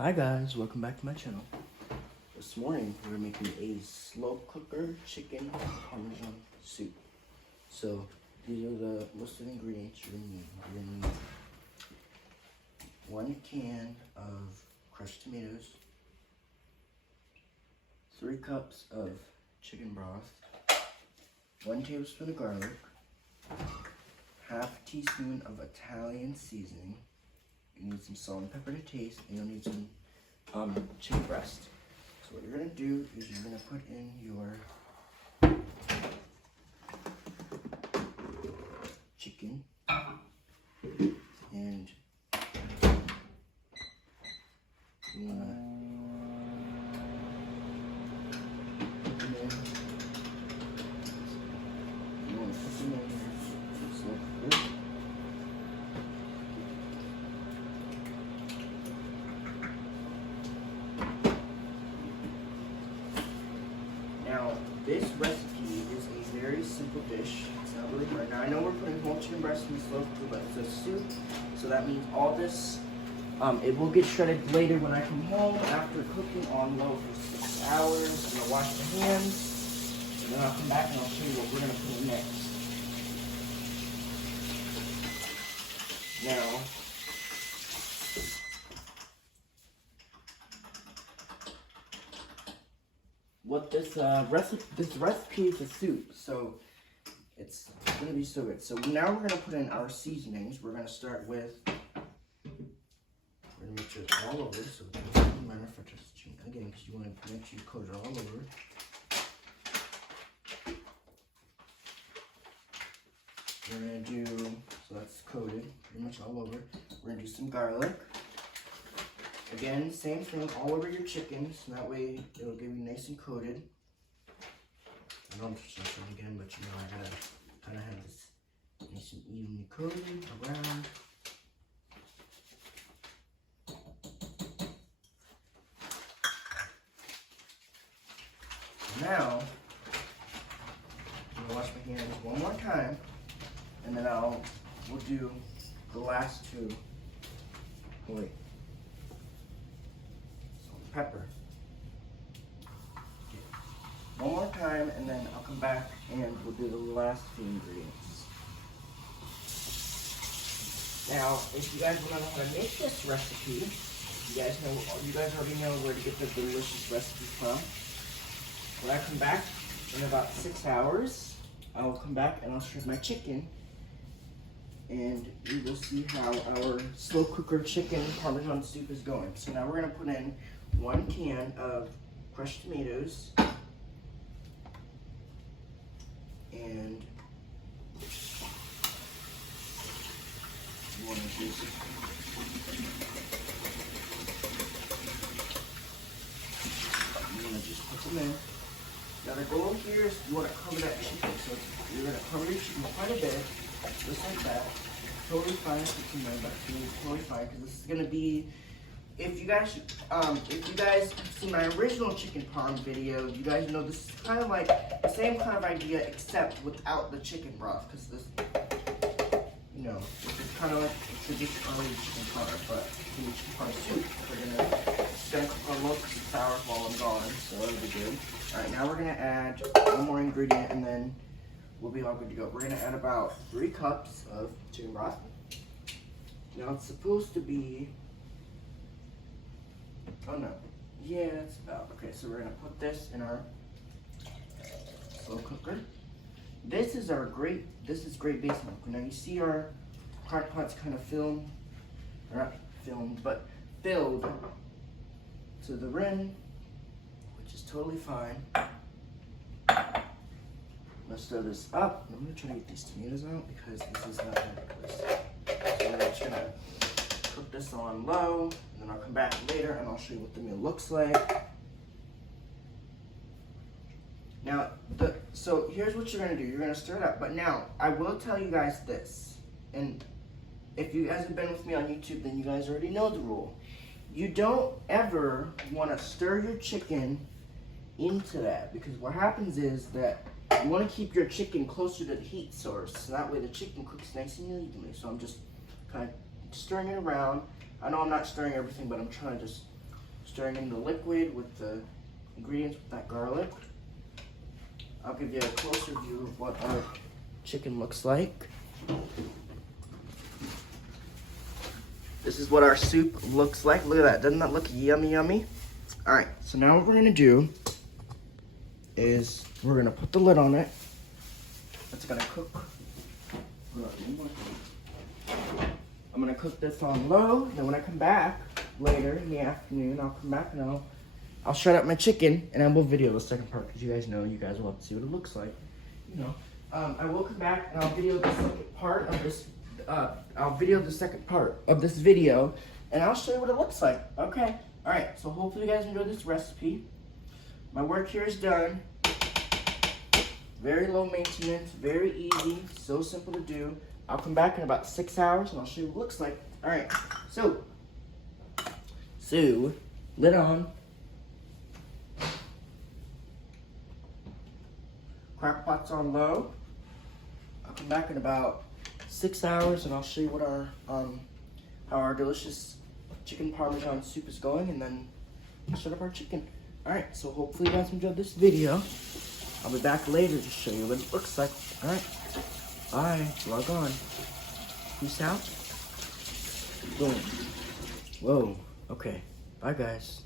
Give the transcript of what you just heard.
Hi guys, welcome back to my channel. This morning we're making a slow cooker chicken Parmesan soup. So these are the listed ingredients you're gonna need. You're gonna need 1 can of crushed tomatoes, 3 cups of chicken broth, 1 tablespoon of garlic, half teaspoon of Italian seasoning. You need some salt and pepper to taste, and you'll need some chicken breast. So what you're gonna do is you're gonna put in your chicken and you wanna put them in. You wanna put them in your slow cooker. Now, this recipe is a very simple dish. It's not really hard. Now, I know we're putting whole chicken breast in the slow cooker, but it's a soup, so that means all this, it will get shredded later when I come home after cooking on low for 6 hours. I'm gonna wash my hands, and then I'll come back and I'll show you what we're gonna put in next. Now, what this recipe is a soup, so it's gonna be so good. So now we're gonna put in our seasonings. We're gonna start with, we're gonna make sure it's all over, so it doesn't matter if I just change again, because you want to make sure you coat it all over. We're gonna do, so that's coated pretty much all over. We're gonna do some garlic. Again, same thing all over your chicken, so that way it'll give you nice and coated. I don't touch that again, but you know I gotta kind of have this nice and evenly coated around. Now, I'm gonna wash my hands one more time, and then we'll do the last two. Wait. Pepper. Okay. One more time, and then I'll come back and we'll do the last few ingredients. Now, if you guys want to know how to make this recipe, you guys already know where to get the delicious recipe from. When I come back in about 6 hours, I will come back and I'll shred my chicken, and we will see how our slow cooker chicken Parmesan soup is going. So now we're gonna put in 1 can of crushed tomatoes and you want to use it. You want to just put them in. Now the goal here is you want to cover that chicken, so you're going to cover your chicken quite a bit, just like that. Totally fine if it's in there, but it's totally fine because this is going to be. If you guys see my original chicken parm video, you guys know this is kind of like the same kind of idea except without the chicken broth, because this, you know, this is kind of like a traditional chicken parm, but it's a chicken parm soup. It's gonna cook on low for 6 hours while I'm gone, so that'll be good. All right, now we're gonna add one more ingredient, and then we'll be all good to go. We're gonna add about 3 cups of chicken broth. Now it's supposed to be. Oh no. Yeah, it's about. Okay, so we're gonna put this in our slow cooker. This is great base milk. Now you see our Crock-Pot's kind of filled to the rim, which is totally fine. Let's stir this up. I'm gonna try to get these tomatoes out because this is not that place. So we're just gonna cook this on low, and then I'll come back later and I'll show you what the meal looks like. Now, so here's what you're gonna do. You're gonna stir it up, but now I will tell you guys this, and if you guys have been with me on YouTube, then you guys already know the rule. You don't ever want to stir your chicken into that, because what happens is that you want to keep your chicken closer to the heat source, so that way the chicken cooks nice and evenly. So I'm just kind of stirring it around. I know I'm not stirring everything, but I'm trying to just stirring in the liquid with the ingredients with that garlic. I'll give you a closer view of what our chicken looks like. This is what our soup looks like. Look at that. Doesn't that look yummy, yummy? All right, so now what we're gonna do is we're gonna put the lid on it. It's gonna cook. I'm gonna cook this on low. Then when I come back later in the afternoon, I'll come back and I'll shred up my chicken and I will video the second part because you guys know you guys will have to see what it looks like. You know, I will come back and I'll video the second part of this. I'll video the second part of this video and I'll show you what it looks like. Okay. All right. So hopefully you guys enjoyed this recipe. My work here is done. Very low maintenance, very easy, so simple to do. I'll come back in about 6 hours and I'll show you what it looks like. All right, so lid on. Crock-Pot's on low. I'll come back in about 6 hours and I'll show you what our how our delicious chicken Parmesan soup is going, and then shred up our chicken. All right, so hopefully you guys enjoyed this video. I'll be back later to show you what it looks like. All right, bye. Log on. Peace out. Boom. Whoa. Okay. Bye, guys.